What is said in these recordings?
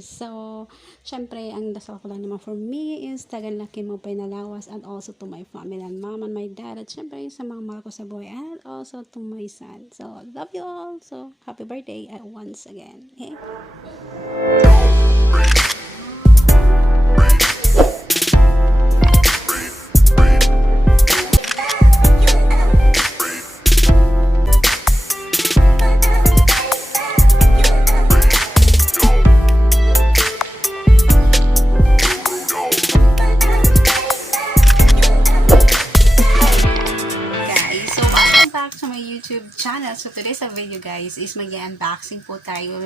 guys. So, syempre, ang dasal ko lang naman for me is tagan laki mo pinalawas, and also to my family and mom and my dad, at syempre sa mga mahal ko sa buhay, and also to my son. So, love you all. So, happy birthday once again. Okay? Back to my YouTube channel. So today's video guys is mag-unboxing po tayo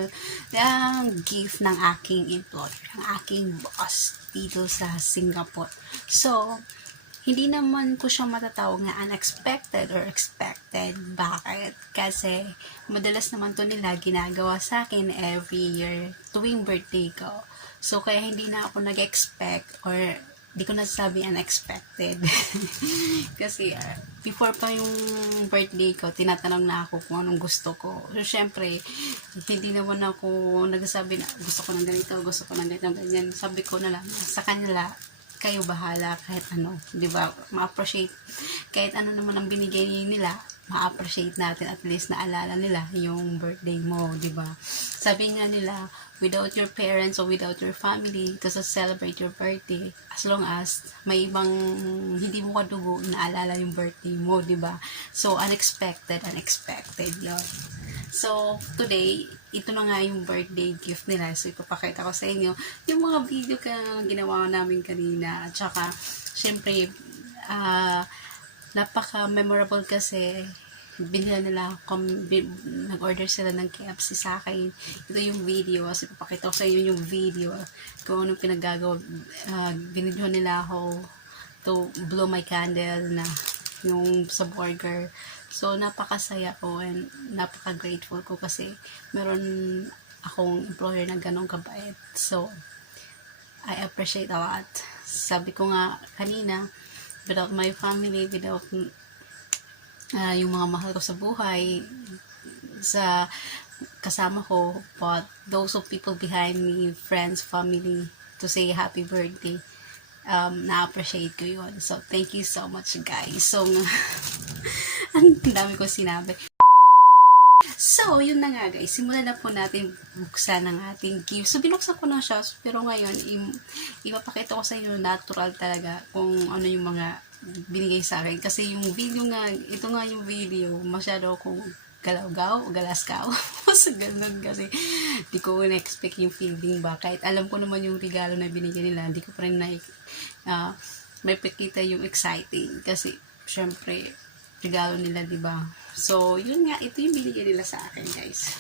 ng gift ng aking employer, ng aking boss dito sa Singapore. So hindi naman ko siya matatawag na unexpected or expected. Bakit? Kasi madalas naman to nila ginagawa sa akin every year tuwing birthday ko. So kaya hindi na ako nag-expect or di ko nasasabi unexpected. Kasi before pa yung birthday ko, tinatanong na ako kung anong gusto ko. So, syempre, hindi naman ako nagsasabi na gusto ko ng ganito, gusto ko ng ganyan. Sabi ko na lang, sa kanila, kayo bahala kahit ano. Diba? Ma-appreciate. Kahit ano naman ang binigay nila, ma-appreciate natin, at least naalala nila yung birthday mo. Diba? Sabi nga nila, without your parents or without your family to celebrate your birthday, as long as may ibang hindi mo kadugo, naalala yung birthday mo, diba? So, unexpected yun. So, today, ito na nga yung birthday gift nila. So, ipapakita ko sa inyo yung mga video ginawa namin kanina. At saka, syempre, napaka-memorable kasi binila nila, nag-order sila ng KFC sa akin. Ito yung video. So, ipapakita ko sa inyo yung video kung anong pinaggagawa. Binidyo nila ako to blow my candle na yung sa burger. So, napakasaya ko and napaka-grateful ko kasi meron akong employer na ganong kabait. So, I appreciate a lot. Sabi ko nga kanina, without my family, without yung mga mahal ko sa buhay, sa kasama ko, but those of people behind me, friends, family, to say happy birthday, na-appreciate ko yun. So, thank you so much guys. So, ang dami ko sinabi. So, yun na nga guys, simulan na po natin buksan ng ating gift. So, binuksan ko na siya, pero ngayon, ipapakita ko sa inyo natural talaga kung ano yung mga binigay sa akin. Kasi yung video nga, ito nga yung video, masyado akong galaskaw. So, ganun kasi, di ko na-expect yung feeling ba. Kahit alam ko naman yung regalo na binigay nila, di ko pa rin may pakita yung exciting. Kasi, syempre, regalo nila, di ba? So, yun nga, ito yung binigay nila sa akin, guys.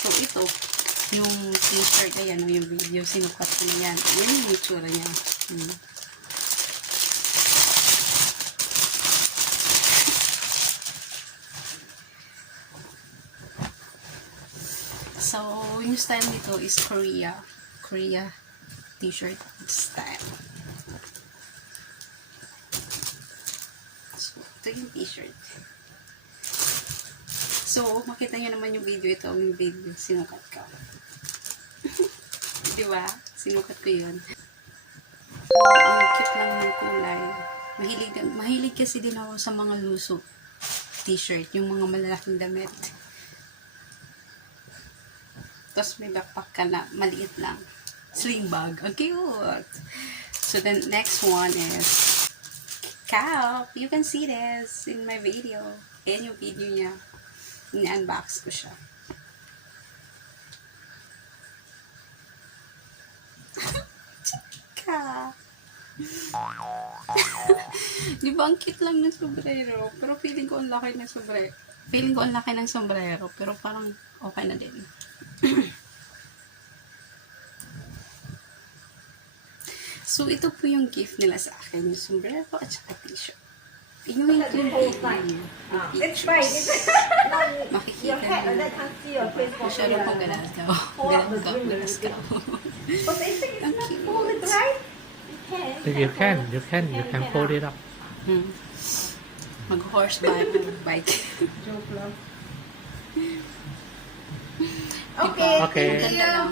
So, ito, yung t-shirt, ayan, yung video, sinukat ko na yan. Ayan yung itsura niya. So, yung style nito is Korea t-shirt style. So, ito yung t-shirt. So, makita nyo naman yung video, ito yung video, sinukat ko. Diba? Sinukat ko yun. So, ang cute lang ng kulay. Mahilig kasi din ako sa mga luso t-shirt, yung mga malalaking damit. Tapos may backpack ka na, maliit lang. Sling bag. Ang cute! So, the next one is cap. You can see this in my video. Ayan yung video niya. Ini-unbox ko siya. Chika! Di ba ang cute lang ng sombrero? Pero feeling ko ang laki ng sombrero. Pero parang okay na din. So, ito po yung gift nila sa akin. Yung sombrero at saka t-shirt. Inuwi ko yung video. It's fine. Makikita nyo. Masyado pong galaskaw. Galaskaw. But I think it's not folded right. You can fold it up. Mag-horse bike. Joke lang. Okay. Okay. Ganda lang.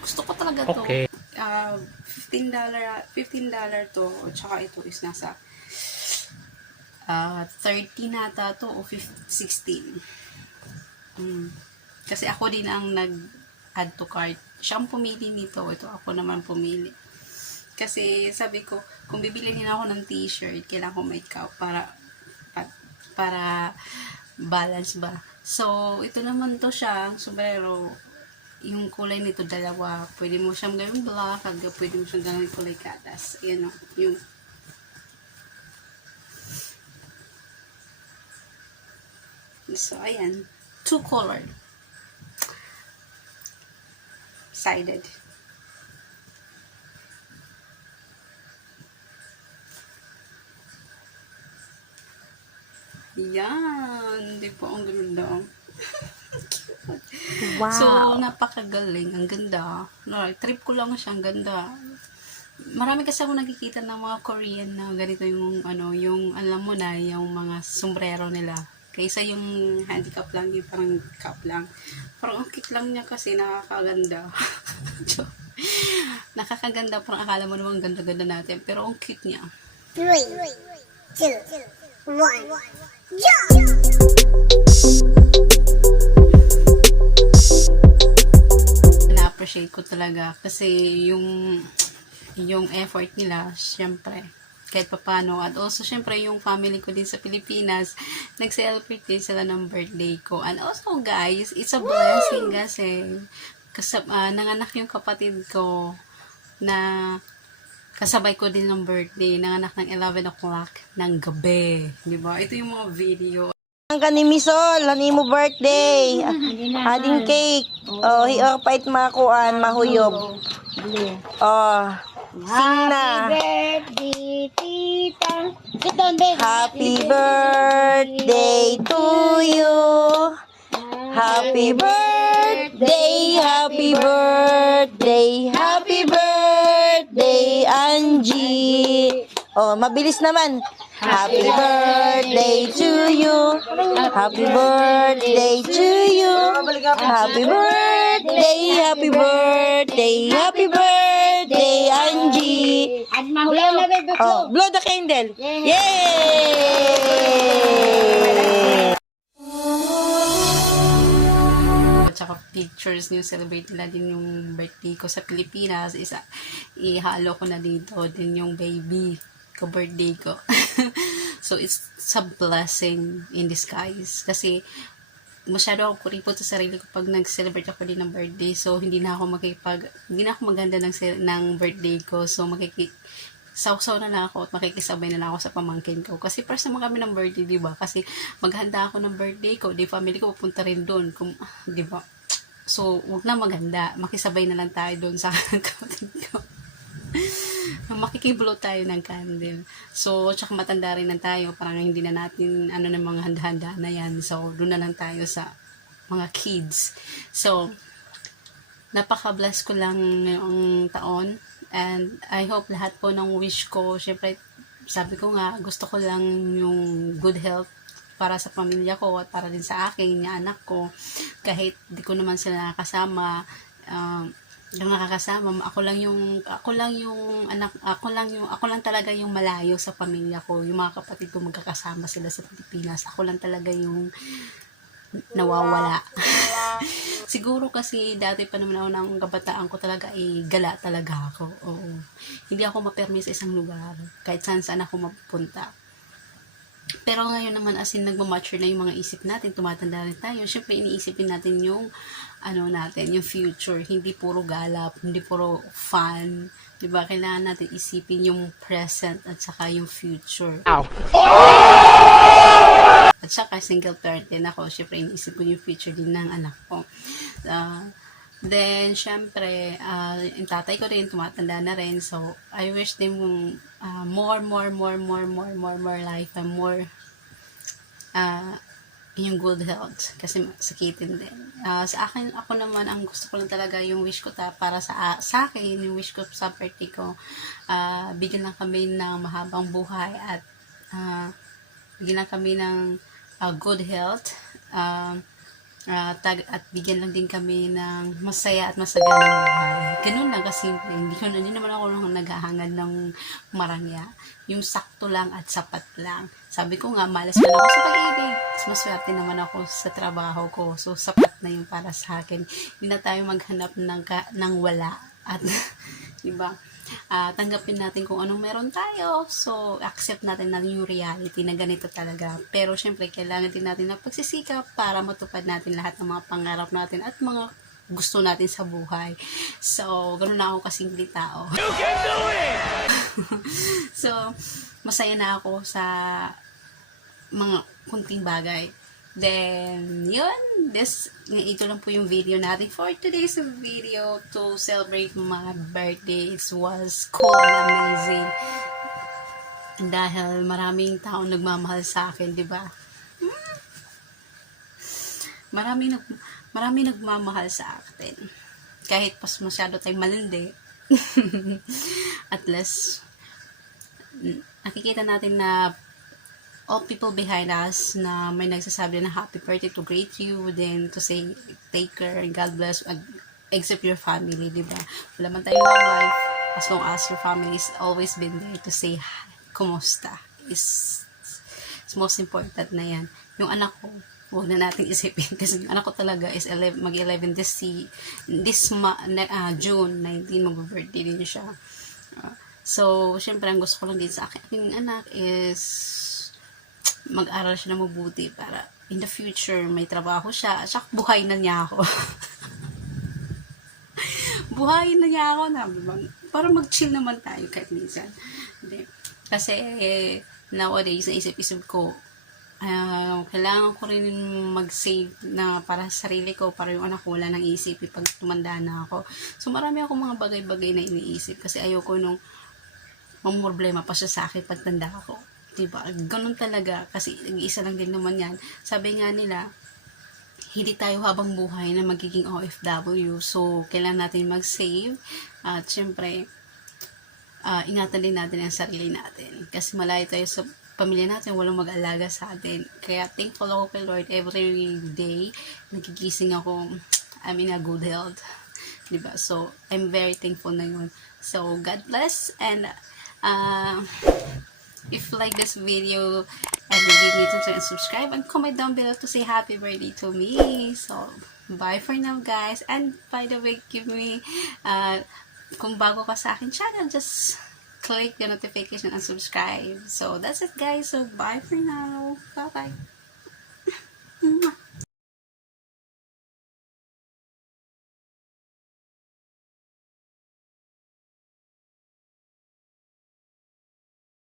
Gusto ko talaga to. Okay. $15 to, tsaka ito is nasa 30 nata to o 16. Kasi ako din ang nag-add to cart. Siya ang pumili nito. Ito ako naman pumili. Kasi sabi ko, kung bibili din ako ng t-shirt, kailangan ko may cap para balance ba. So, ito naman to siya, sombrero. Yung kulay nito, dalawa. Pwede mo siyang gawing black, at pwede mo siyang gawing kulay gatas. Ayan o, yung so, ayan. Two color. Sided. Yan. Di po, ang ganda. Wow. So, napakagaling. Ang ganda. Trip ko lang siya. Ang ganda. Marami kasi ako nakikita ng mga Korean na ganito yung, yung alam mo na, yung mga sombrero nila. Kaysa yung handicap lang, yung parang cap lang. Parang ang cute lang niya kasi nakakaganda. Nakakaganda. Parang akala mo naman ganda-ganda natin. Pero ang cute niya. 3, 2, 1, jump! Na-appreciate ko talaga kasi yung effort nila, syempre, kahit papano. At also, syempre, yung family ko din sa Pilipinas, nag-celebrate din sila ng birthday ko. And also, guys, it's a blessing kasi nanganak yung kapatid ko na kasabay ko din ng birthday. Nanganak ng 11 o'clock ng gabi. Diba? Ito yung mga video. Ang kani Misol, hani mo birthday. Ading cake. Oh, pait makuan, mahuyog. Oh, sing na. Birthday, tita. Sit down, babe. Happy birthday to you. Happy birthday, happy birthday, happy birthday, Angie. Oh, mabilis naman. Happy birthday to you. Happy birthday to you. Happy birthday, happy birthday, happy birthday, Angie. Oh, blow the candle. Yay! At saka pictures niyo, celebrate nila din yung birthday ko sa Pilipinas. Ihalo ko na dito din yung baby ko, birthday ko. So, it's a blessing in disguise. Kasi, masyado ako kuripot sa sarili ko pag nag-celebrate ako din ng birthday. So, hindi na ako maganda ng birthday ko. So, sausaw na lang ako at makikisabay na lang ako sa pamangkin ko. Kasi first naman kami ng birthday, diba? Kasi maghanda ako ng birthday ko, di family ko pupunta rin doon. Diba? So, wag na maghanda. Makisabay na lang tayo doon sa kapatid ko. Makikiblow tayo ng candle. So, tsaka matanda rin na tayo. Parang hindi na natin, ng mga handa-handa na yan. So, doon na lang tayo sa mga kids. So, napaka-bless ko lang ngayong taon. And I hope lahat po ng wish ko, syempre, sabi ko nga, gusto ko lang yung good health para sa pamilya ko at para din sa akin, yung anak ko. Kahit di ko naman sila nakasama, yung nakakasama, ako lang talaga yung malayo sa pamilya ko. Yung mga kapatid ko magkakasama sila sa Pilipinas. Ako lang talaga yung nawawala. Siguro kasi dati pa naman ako ng kabataan ko talaga gala talaga ako. Oo. Hindi ako mapermi sa isang lugar. Kahit saan ako mapupunta. Pero ngayon naman as in nagmamature na yung mga isip natin, tumatanda rin tayo. Syempre iniisipin natin yung yung future. Hindi puro galap, hindi puro fun. Diba? Kailangan natin isipin yung present at saka yung future. Ow. At saka single parent din ako. Syempre, iniisip ko yung future din ng anak ko. Then, syempre, yung tatay ko rin, tumatanda na rin. So, I wish them more life and more yung good health. Kasi sakitin din. Sa akin, ako naman, ang gusto ko lang talaga yung wish ko para sa akin, yung wish ko sa birthday ko, bigyan lang kami ng mahabang buhay at bigyan lang kami ng good health, at bigyan lang din kami ng masaya at masaganang buhay. Ganun lang kasimple. Hindi naman ako naghahangad ng marangya. Yung sakto lang at sapat lang. Sabi ko nga, malas man ako sa pag-ibig. Maswerte naman ako sa trabaho ko. So, sapat na yung para sa akin. Hindi na tayo maghanap ng wala. At, diba? Tanggapin natin kung anong meron tayo. So, accept natin na yung reality na ganito talaga. Pero, syempre, kailangan din natin ng pagsisikap para matupad natin lahat ng mga pangarap natin at mga gusto natin sa buhay. So, ganun na ako kasimple tao. You can do it! So, masaya na ako sa mga kunting bagay. Then, yun. Ito lang po yung video natin for today's video to celebrate my birthday. It was cool and amazing. Dahil maraming taong nagmamahal sa akin, di ba? Maraming nagmamahal sa akin. Kahit pas masyado tayong malindi. At least, nakikita natin na all people behind us na may nagsasabi na happy birthday to greet you, then to say take care and God bless, except your family, di ba? Wala man tayong love life, as long as your family is always been there to say hi, kumusta, is most important na yan. Yung anak ko, huwag na natin isipin kasi yung anak ko talaga is mag-11 June 19, mag-birthday din siya. So, syempre, ang gusto ko lang din sa aking anak is mag-aral siya na mabuti para in the future may trabaho siya at buhay na niya ako. Buhay na niya ako na para mag-chill naman tayo kahit minsan. Kasi nowadays naisip-isip ko kailangan ko rin mag-save na para sa sarili ko, para yung anak ko wala nang isip pag tumanda na ako. So marami akong mga bagay-bagay na iniisip kasi ayoko nung problema pa siya sa akin pag tanda ako. Diba? Ganun talaga. Kasi nag-iisa lang din naman yan. Sabi nga nila, hindi tayo habang buhay na magiging OFW. So, kailangan natin mag-save. At syempre, ingatan din natin ang sarili natin. Kasi malayo tayo sa pamilya natin, walang mag-alaga sa atin. Kaya thankful ako kay Lord every day. Nagigising ako, I'm in a good health. Diba? So, I'm very thankful na yun. So, God bless. And, if you like this video, give me thumbs up and subscribe and comment down below to say happy birthday to me. So, bye for now, guys. And by the way, give me, kung bago ka sa akin channel, just click the notification and subscribe. So, that's it, guys. So, bye for now. Bye-bye.